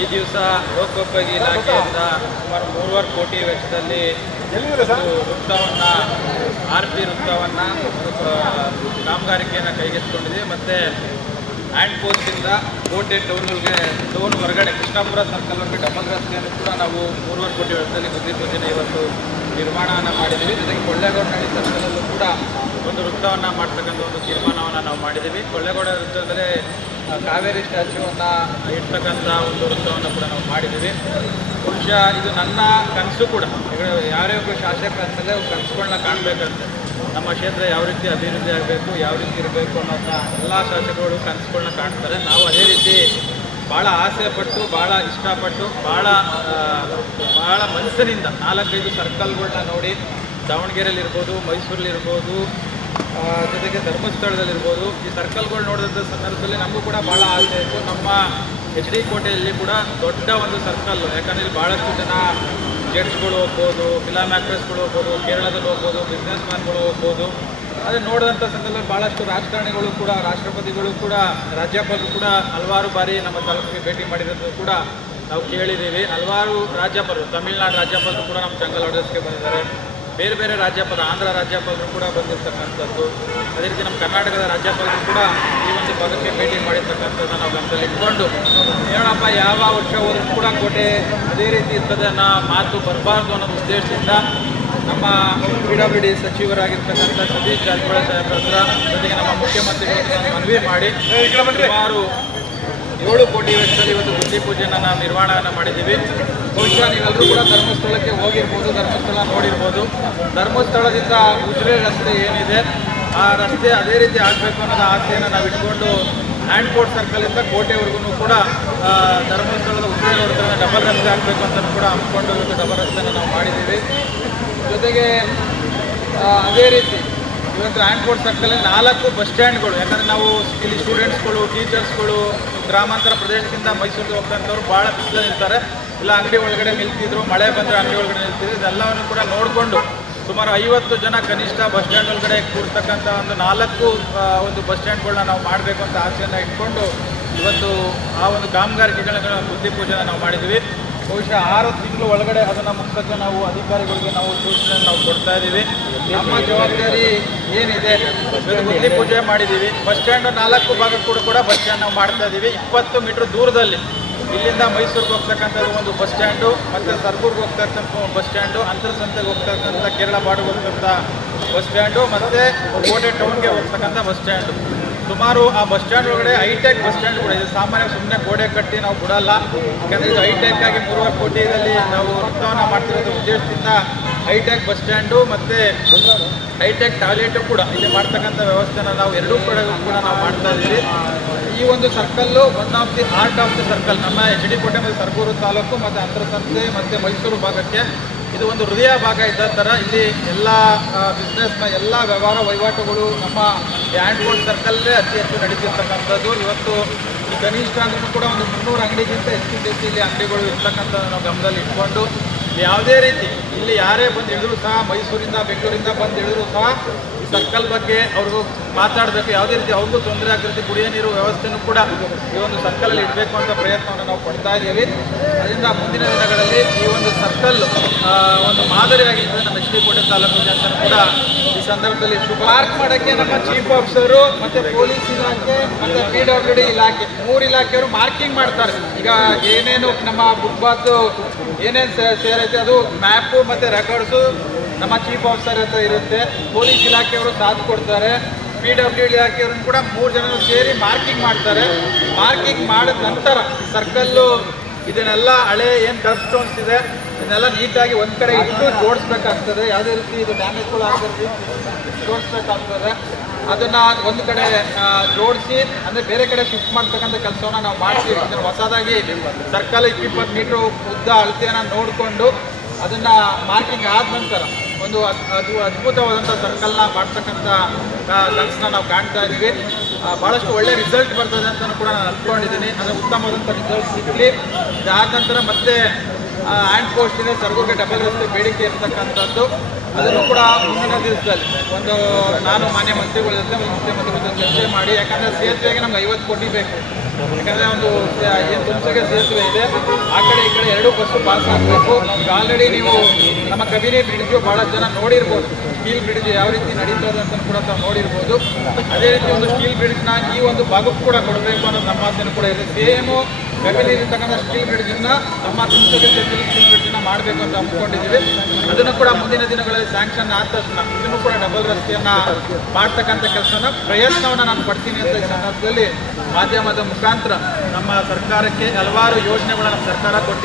ಈ ದಿವಸ ಲೋಕೋಪಯೋಗಿ ಇಲಾಖೆಯಿಂದ ಸುಮಾರು 3.5 ಕೋಟಿ ವೆಚ್ಚದಲ್ಲಿ ವೃತ್ತವನ್ನು RP ವೃತ್ತವನ್ನು ಕಾಮಗಾರಿಕೆಯನ್ನು ಕೈಗೆತ್ತಿಕೊಂಡಿದೆ. ಮತ್ತು ಹ್ಯಾಂಡ್ ಪೋಸ್ಟಿಂದ ಕೋಟೆ ಟೌನ್ ಹೊರಗಡೆ ಕೃಷ್ಣಾಪುರ ಸರ್ಕಲ್ವರೆಗೆ ಡಬಲ್ ರಸ್ತೆಯನ್ನು ಕೂಡ ನಾವು 3.5 ಕೋಟಿ ವೆಚ್ಚದಲ್ಲಿ ಬುದ್ಧಿಪೂಜನೆ ಇವತ್ತು ನಿರ್ಮಾಣವನ್ನು ಮಾಡಿದ್ದೀವಿ. ಜೊತೆಗೆ ಕೊಳ್ಳೇಗೌಡನಹಳ್ಳಿ ಸರ್ಕಲಲ್ಲೂ ಕೂಡ ಒಂದು ವೃತ್ತವನ್ನು ಮಾಡ್ತಕ್ಕಂಥ ಒಂದು ತೀರ್ಮಾನವನ್ನು ನಾವು ಮಾಡಿದ್ದೀವಿ. ಕೊಳ್ಳೇಗೌಡ ವೃತ್ತದಲ್ಲಿ ಕಾವೇರಿ ಸ್ಟ್ಯಾಚ್ಯೂವನ್ನು ಇಡ್ತಕ್ಕಂಥ ಒಂದು ವೃತ್ತವನ್ನು ಕೂಡ ನಾವು ಮಾಡಿದ್ದೀವಿ. ಬಹುಶಃ ಇದು ನನ್ನ ಕನಸು ಕೂಡ. ಯಾರೇ ಒಬ್ಬರು ಶಾಸಕ ಅಂತಲೇ ಕನಸುಗಳನ್ನ ಕಾಣಬೇಕಂತೆ. ನಮ್ಮ ಕ್ಷೇತ್ರ ಯಾವ ರೀತಿ ಅಭಿವೃದ್ಧಿ ಆಗಬೇಕು, ಯಾವ ರೀತಿ ಇರಬೇಕು ಅನ್ನೋದನ್ನ ಎಲ್ಲ ಶಾಸಕರು ಕನಸುಗಳನ್ನ ಕಾಣ್ತಾರೆ. ನಾವು ಅದೇ ರೀತಿ ಭಾಳ ಆಸೆ ಪಟ್ಟು, ಭಾಳ ಇಷ್ಟಪಟ್ಟು, ಭಾಳ ಮನಸ್ಸಿನಿಂದ 4-5 ಸರ್ಕಲ್ಗಳನ್ನ ನೋಡಿ, ದಾವಣಗೆರೆಯಲ್ಲಿರ್ಬೋದು, ಮೈಸೂರಲ್ಲಿರ್ಬೋದು, ಜೊತೆಗೆ ಧರ್ಮಸ್ಥಳದಲ್ಲಿರ್ಬೋದು, ಈ ಸರ್ಕಲ್ಗಳು ನೋಡಿದಂಥ ಸಂದರ್ಭದಲ್ಲಿ ನಮಗೂ ಕೂಡ ಭಾಳ ಆಸೆ ಇತ್ತು. ನಮ್ಮ HD ಕೋಟೆಯಲ್ಲಿ ಕೂಡ ದೊಡ್ಡ ಒಂದು ಸರ್ಕಲ್ಲು, ಯಾಕಂದರೆ ಇಲ್ಲಿ ಭಾಳಷ್ಟು ಜನ ಜಡ್ಜ್ಗಳು ಹೋಗ್ಬೋದು, ಫಿಲಮ್ ಆ್ಯಕ್ಟ್ರೆಸ್ಗಳು ಹೋಗ್ಬೋದು, ಕೇರಳದಲ್ಲಿ ಹೋಗ್ಬೋದು, ಬಿಸ್ನೆಸ್ ಮ್ಯಾನ್ಗಳು ಹೋಗ್ಬೋದು. ಅದೇ ನೋಡಿದಂಥ ಸಂದರ್ಭದಲ್ಲಿ ಭಾಳಷ್ಟು ರಾಜಕಾರಣಿಗಳು ಕೂಡ, ರಾಷ್ಟ್ರಪತಿಗಳು ಕೂಡ, ರಾಜ್ಯಪಾಲರು ಕೂಡ ಹಲವಾರು ಬಾರಿ ನಮ್ಮ ತಾಲೂಕಿಗೆ ಭೇಟಿ ಮಾಡಿರೋದು ಕೂಡ ನಾವು ಕೇಳಿದ್ದೀವಿ. ಹಲವಾರು ರಾಜ್ಯಪಾಲರು, ತಮಿಳುನಾಡು ರಾಜ್ಯಪಾಲರು ಕೂಡ ನಮ್ಮ ಜಂಗಲ್ ಆರ್ಡರ್ಸ್ಗೆ ಬಂದಿದ್ದಾರೆ. ಬೇರೆ ಬೇರೆ ರಾಜ್ಯಪಾಲರು, ಆಂಧ್ರ ರಾಜ್ಯಪಾಲರು ಕೂಡ ಬಂದಿರ್ತಕ್ಕಂಥದ್ದು. ಅದೇ ರೀತಿ ನಮ್ಮ ಕರ್ನಾಟಕದ ರಾಜ್ಯಪಾಲರು ಕೂಡ ಈ ಒಂದು ಭಾಗಕ್ಕೆ ಭೇಟಿ ಮಾಡಿರ್ತಕ್ಕಂಥದ್ದು ನಾವು ಗಮನದಲ್ಲಿ ಇಟ್ಕೊಂಡು, ಏನಪ್ಪ ಯಾವ ವರ್ಷ ಹೋದ್ರೂ ಕೂಡ ಕೋಟೆ ಅದೇ ರೀತಿ ಇರ್ತದೆ ಅನ್ನೋ ಮಾತು ಬರಬಾರ್ದು ಅನ್ನೋ ಉದ್ದೇಶದಿಂದ ನಮ್ಮ PWD ಸಚಿವರಾಗಿರ್ತಕ್ಕಂಥ ಸತೀಶ್ ಜಾರಕಿಹೊಳಿ ಸಾಹೇಬ್ರ ಹತ್ರ, ಜೊತೆಗೆ ನಮ್ಮ ಮುಖ್ಯಮಂತ್ರಿಗಳ ಮನವಿ ಮಾಡಿ ಸುಮಾರು 7 ಕೋಟಿ ವೆಚ್ಚದಲ್ಲಿ ಇವತ್ತು ಬುದ್ಧಿ ಪೂಜೆಯನ್ನು ನಾವು ನಿರ್ಮಾಣವನ್ನು ಮಾಡಿದ್ದೀವಿ. ಬಹುಶಃ ನೀವೆಲ್ಲರೂ ಕೂಡ ಧರ್ಮಸ್ಥಳಕ್ಕೆ ಹೋಗಿರ್ಬೋದು, ಧರ್ಮಸ್ಥಳ ನೋಡಿರ್ಬೋದು. ಧರ್ಮಸ್ಥಳದಿಂದ ಉಜಿರೆ ರಸ್ತೆ ಏನಿದೆ, ಆ ರಸ್ತೆ ಅದೇ ರೀತಿ ಆಗಬೇಕು ಅನ್ನೋದು ಆಸೆಯನ್ನು ನಾವು ಇಟ್ಕೊಂಡು ಹ್ಯಾಂಡ್ ಪೋರ್ಟ್ ಸರ್ಕಲಿಂದ ಕೋಟೆವರೆಗೂ ಕೂಡ ಧರ್ಮಸ್ಥಳದ ಉಜಿರೆ ರೋಡ್ ಡಬಲ್ ರಸ್ತೆ ಆಗಬೇಕು ಅಂತ ಕೂಡ ಹಮ್ಮಿಕೊಂಡು ಇವತ್ತು ಡಬಲ್ ರಸ್ತೆಯನ್ನು ನಾವು ಮಾಡಿದ್ದೀವಿ. ಜೊತೆಗೆ ಅದೇ ರೀತಿ ಇವತ್ತು ಹ್ಯಾಂಡ್ ಪೋರ್ಟ್ ಸರ್ಕಲಲ್ಲಿ 4 ಬಸ್ ಸ್ಟ್ಯಾಂಡ್ಗಳು, ಯಾಕಂದರೆ ನಾವು ಇಲ್ಲಿ ಸ್ಟೂಡೆಂಟ್ಸ್ಗಳು, ಟೀಚರ್ಸ್ಗಳು ಗ್ರಾಮಾಂತರ ಪ್ರದೇಶದಿಂದ ಮೈಸೂರಿಗೆ ಹೋಗ್ತಕ್ಕಂಥವ್ರು ಭಾಳ ಬಿಸಿಲಲ್ಲಿ ನಿಲ್ತಾರೆ. ಇಲ್ಲ ಅಂಗಡಿ ಒಳಗಡೆ ನಿಲ್ತಿದ್ರು, ಮಳೆ ಬಂದರೆ ಅಂಗಡಿ ಒಳಗಡೆ ನಿಲ್ತಿದ್ರು. ಇದೆಲ್ಲವನ್ನು ಕೂಡ ನೋಡಿಕೊಂಡು ಸುಮಾರು 50 ಜನ ಕನಿಷ್ಠ ಬಸ್ ಸ್ಟ್ಯಾಂಡ್ ಒಳಗಡೆ ಕೂರ್ತಕ್ಕಂಥ ಒಂದು 4 ಒಂದು ಬಸ್ ಸ್ಟ್ಯಾಂಡ್ಗಳನ್ನ ನಾವು ಮಾಡಬೇಕು ಅಂತ ಆಸೆಯನ್ನು ಇಟ್ಕೊಂಡು ಇವತ್ತು ಆ ಒಂದು ಕಾಮಗಾರಿಕೆಗಳ ಬುದ್ಧಿ ಪೂಜೆನ ನಾವು ಮಾಡಿದ್ವಿ. ಬಹುಶಃ 6 ತಿಂಗಳು ಒಳಗಡೆ ಅದನ್ನು ಮುಗಿಸೋಕ್ಕೆ ನಾವು ಅಧಿಕಾರಿಗಳಿಗೆ ನಾವು ಸೂಚನೆ ನಾವು ಕೊಡ್ತಾ ಇದ್ದೀವಿ. ನಮ್ಮ ಜವಾಬ್ದಾರಿ ಏನಿದೆ, ಬುದ್ಧಿ ಪೂಜೆ ಮಾಡಿದ್ದೀವಿ. ಬಸ್ ಸ್ಟ್ಯಾಂಡ್ 4 ಭಾಗಕ್ಕೂ ಕೂಡ ಬಸ್ ಸ್ಟ್ಯಾಂಡ್ ನಾವು ಮಾಡ್ತಾ ಇದ್ದೀವಿ. 20 ಮೀಟ್ರ್ ದೂರದಲ್ಲಿ ಇಲ್ಲಿಂದ ಮೈಸೂರಿಗೆ ಹೋಗ್ತಕ್ಕಂಥದ್ದು ಒಂದು ಬಸ್ ಸ್ಟ್ಯಾಂಡು, ಮತ್ತು ಸರ್ಗೂರ್ಗೆ ಹೋಗ್ತಕ್ಕಂಥ ಬಸ್ ಸ್ಟ್ಯಾಂಡು, ಅಂತರಸಂತೆಗೆ ಹೋಗ್ತಕ್ಕಂಥ ಕೇರಳ ಬಾರ್ಡ್ಗೆ ಹೋಗ್ತಕ್ಕಂಥ ಬಸ್ ಸ್ಟ್ಯಾಂಡು, ಮತ್ತು ಕೋಟೆ ಟೌನ್ಗೆ ಹೋಗ್ತಕ್ಕಂಥ ಬಸ್ ಸ್ಟ್ಯಾಂಡು. ಸುಮಾರು ಆ ಬಸ್ ಸ್ಟ್ಯಾಂಡ್ ಒಳಗಡೆ ಹೈಟೆಕ್ ಬಸ್ ಸ್ಟ್ಯಾಂಡ್ ಕೂಡ ಇದೆ. ಸಾಮಾನ್ಯ ಸುಮ್ಮನೆ ಗೋಡೆ ಕಟ್ಟಿ ನಾವು ಬಿಡಲ್ಲ, ಯಾಕಂದರೆ ಇದು ಹೈಟೆಕ್ ಆಗಿ 3.5 ಕೋಟಿಯಲ್ಲಿ ನಾವು ವೃತ್ತವನ್ನು ಮಾಡ್ತಿರೋದು ಉದ್ದೇಶದಿಂದ ಹೈಟೆಕ್ ಬಸ್ ಸ್ಟ್ಯಾಂಡು ಮತ್ತು ಹೈಟೆಕ್ ಟಾಯ್ಲೆಟು ಕೂಡ ಇಲ್ಲಿ ಮಾಡ್ತಕ್ಕಂಥ ವ್ಯವಸ್ಥೆನ ನಾವು ಎರಡೂ ಕಡೆಗೂ ಕೂಡ ನಾವು ಮಾಡ್ತಾ ಇದ್ದೀವಿ. ಈ ಒಂದು circle one of the heart of the circle. ನಮ್ಮ HD ಕೋಟೆ ಮತ್ತು ಸರ್ಗೂರು ತಾಲೂಕು ಮತ್ತು ಅಂತರಸಂತೆ ಮತ್ತು ಮೈಸೂರು ಭಾಗಕ್ಕೆ ಇದು ಒಂದು ಹೃದಯ ಭಾಗ ಇದ್ದ ಥರ ಇಲ್ಲಿ ಎಲ್ಲ ಬಿಸ್ನೆಸ್ನ ಎಲ್ಲ ವ್ಯವಹಾರ ವಹಿವಾಟುಗಳು ನಮ್ಮ ಹ್ಯಾಂಡ್ ಪೋರ್ಟ್ ಸರ್ಕಲ್ಲೇ ಅತಿ ಹೆಚ್ಚು ನಡೀತಿರ್ತಕ್ಕಂಥದ್ದು. ಇವತ್ತು ಈ ಕನಿಷ್ಠ ಅಂದ್ರೂ ಕೂಡ ಒಂದು 300 ಅಂಗಡಿಗಿಂತ ಹೆಚ್ಚು ಇಲ್ಲಿ ಅಂಗಡಿಗಳು ಇರ್ತಕ್ಕಂಥದ್ದು ನಾವು ಗಮನದಲ್ಲಿ ಇಟ್ಕೊಂಡು ಯಾವುದೇ ರೀತಿ ಇಲ್ಲಿ ಯಾರೇ ಬಂದು ಇಳಿದ್ರು ಸಹ, ಮೈಸೂರಿಂದ ಬೆಂಗಳೂರಿಂದ ಬಂದು ಇಳಿದ್ರು ಸಹ ಈ ಸರ್ಕಲ್ ಬಗ್ಗೆ ಅವ್ರಿಗೂ ಮಾತಾಡಬೇಕು. ಯಾವುದೇ ರೀತಿ ಅವ್ರಿಗೂ ತೊಂದರೆ ಆಗಿರುತ್ತೆ, ಕುಡಿಯೋ ನೀರು ವ್ಯವಸ್ಥೆನೂ ಕೂಡ ಈ ಒಂದು ಸರ್ಕಲಲ್ಲಿ ಇಡಬೇಕು ಅಂತ ಪ್ರಯತ್ನವನ್ನು ನಾವು ಪಡ್ತಾ ಇದ್ದೀವಿ. ಅದರಿಂದ ಮುಂದಿನ ದಿನಗಳಲ್ಲಿ ಈ ಒಂದು ಸರ್ಕಲ್ ಒಂದು ಮಾದರಿಯಾಗಿರ್ತದೆ ನಮ್ಮ HD ಕೋಟೆ ತಾಲೂಕಿಗೆ ಅಂತ ಕೂಡ ಈ ಸಂದರ್ಭದಲ್ಲಿ ಪಾರ್ಕ್ ಮಾಡೋಕ್ಕೆ ನಮ್ಮ ಚೀಫ್ ಆಫೀಸರು ಮತ್ತು ಪೊಲೀಸ್ ಇಲಾಖೆ ಮತ್ತು PWD ಇಲಾಖೆ 3 ಇಲಾಖೆಯವರು ಮಾರ್ಕಿಂಗ್ ಮಾಡ್ತಾರೆ. ಈಗ ಏನೇನು ನಮ್ಮ ಫುಟ್ಪಾತು ಏನೇನು ಸೇರೈತೆ ಅದು ಮ್ಯಾಪು ಮತ್ತು ರೆಕಾರ್ಡ್ಸು ನಮ್ಮ ಚೀಫ್ ಆಫೀಸರ್ ಹತ್ರ ಇರುತ್ತೆ. ಪೊಲೀಸ್ ಇಲಾಖೆಯವರು ಸಾಥ್ ಕೊಡ್ತಾರೆ. PWD ಇಲಾಖೆಯವ್ರನ್ನ ಕೂಡ 3 ಜನ ಸೇರಿ ಮಾರ್ಕಿಂಗ್ ಮಾಡ್ತಾರೆ. ಮಾರ್ಕಿಂಗ್ ಮಾಡಿದ ನಂತರ ಸರ್ಕಲ್ಲು ಇದನ್ನೆಲ್ಲ ಹಳೆ ಏನು ಕರ್ಬ್ ಸ್ಟೋನ್ಸ್ ಇದೆ ಇದನ್ನೆಲ್ಲ ನೀಟಾಗಿ ಒಂದು ಕಡೆ ಇಟ್ಟು ಜೋಡಿಸ್ಬೇಕಾಗ್ತದೆ. ಯಾವುದೇ ರೀತಿ ಇದು ಡ್ಯಾಮೇಜ್ಗಳು ಆಗದೆ ಜೋಡಿಸ್ಬೇಕಾಗ್ತದೆ. ಅದನ್ನು ಒಂದು ಕಡೆ ಜೋಡಿಸಿ ಅಂದರೆ ಬೇರೆ ಕಡೆ ಶಿಫ್ಟ್ ಮಾಡ್ತಕ್ಕಂಥ ಕೆಲಸವನ್ನು ನಾವು ಮಾಡ್ತೀವಿ. ಇದನ್ನು ಹೊಸದಾಗಿ ಸರ್ಕಲ್ 20 ಮೀಟ್ರ್ ಉದ್ದ ಅಳತೆಯನ್ನು ನೋಡಿಕೊಂಡು ಅದನ್ನು ಮಾರ್ಕಿಂಗ್ ಆದ ನಂತರ ಒಂದು ಅದ್ಭುತವಾದಂಥ ಸರ್ಕಲ್ನ ಮಾಡ್ತಕ್ಕಂಥ ಕನಸನ್ನ ನಾವು ಕಾಣ್ತಾ ಇದ್ದೀವಿ. ಭಾಳಷ್ಟು ಒಳ್ಳೆ ರಿಸಲ್ಟ್ ಬರ್ತದೆ ಅಂತಲೂ ಕೂಡ ನಾನು ಅಂದ್ಕೊಂಡಿದ್ದೀನಿ. ಅಂದರೆ ಉತ್ತಮವಾದಂಥ ರಿಸಲ್ಟ್ ಸಿಗಲಿ. ಇದಾದ ನಂತರ ಮತ್ತೆ ಹ್ಯಾಂಡ್ ಪೋಸ್ಟ್ ಇದೆ, ಸರ್ಗೂರ್ಗೆ ಡಬಲ್ ರಸ್ತೆ ಬೇಡಿಕೆ ಇರ್ತಕ್ಕಂಥದ್ದು. ಅದನ್ನು ಕೂಡ ಮುಂದಿನ ದಿವಸದಲ್ಲಿ ನಾನು ಮಾನ್ಯ ಮಂತ್ರಿಗಳ ಜೊತೆ ಮುಖ್ಯಮಂತ್ರಿಗಳ ಜೊತೆ ಚರ್ಚೆ ಮಾಡಿ, ಯಾಕಂದರೆ ಸೇತುವೆಗೆ ನಮ್ಗೆ 50 ಕೋಟಿ ಬೇಕು. ಯಾಕಂದರೆ ಒಂದು ಏನು ತುಮಸಗೆ ಸೇತುವೆ ಇದೆ, ಆ ಕಡೆ ಈ ಕಡೆ ಎರಡೂ ಬಸ್ಸು ಪಾಸ್ ಆಗಬೇಕು. ಈಗ ಆಲ್ರೆಡಿ ನೀವು ನಮ್ಮ ಕಬಿನಿ ಬ್ರಿಡ್ಜು ಭಾಳ ಜನ ನೋಡಿರ್ಬೋದು, ಸ್ಟೀಲ್ ಬ್ರಿಡ್ಜ್ ಯಾವ ರೀತಿ ನಡೀತದೆ ಅಂತ ಕೂಡ ತಾವು ನೋಡಿರ್ಬೋದು. ಅದೇ ರೀತಿ ಒಂದು ಸ್ಟೀಲ್ ಬ್ರಿಡ್ಜ್ನ ಈ ಒಂದು ಭಾಗಕ್ಕೂ ಕೂಡ ಕೊಡಬೇಕು ಅನ್ನೋದು ನಮ್ಮ ಆಸೆನೂ ಕೂಡ ಇದೆ. ಸೇಮು ಕಬಿನಿರ್ತಕ್ಕಂಥ ಸ್ಟೀಲ್ ಬ್ರಿಡ್ಜನ್ನ ನಮ್ಮ ತುಮಸೂರು ಸ್ಟೀಲ್ ಬ್ರಿಡ್ಜನ್ನ ಮಾಡಬೇಕು ಅಂತ ಅಂದ್ಕೊಂಡಿದ್ದೀವಿ. ಅದನ್ನು ಕೂಡ ಮುಂದಿನ ದಿನಗಳಲ್ಲಿ ಸ್ಯಾಂಕ್ಷನ್ ಆದ ತಕ್ಷಣ ಇದನ್ನು ಕೂಡ ಡಬಲ್ ರಸ್ತೆಯನ್ನು ಮಾಡ್ತಕ್ಕಂಥ ಪ್ರಯತ್ನವನ್ನು ನಾನು ಪಡ್ತೀನಿ ಅಂತ ಈ ಸಂದರ್ಭದಲ್ಲಿ ಮಾಧ್ಯಮದ ಮುಖಾಂತರ ನಮ್ಮ ಸರ್ಕಾರಕ್ಕೆ ಹಲವಾರು ಯೋಜನೆಗಳನ್ನು ಸರ್ಕಾರ ಕೊಟ್ಟಿದೆ.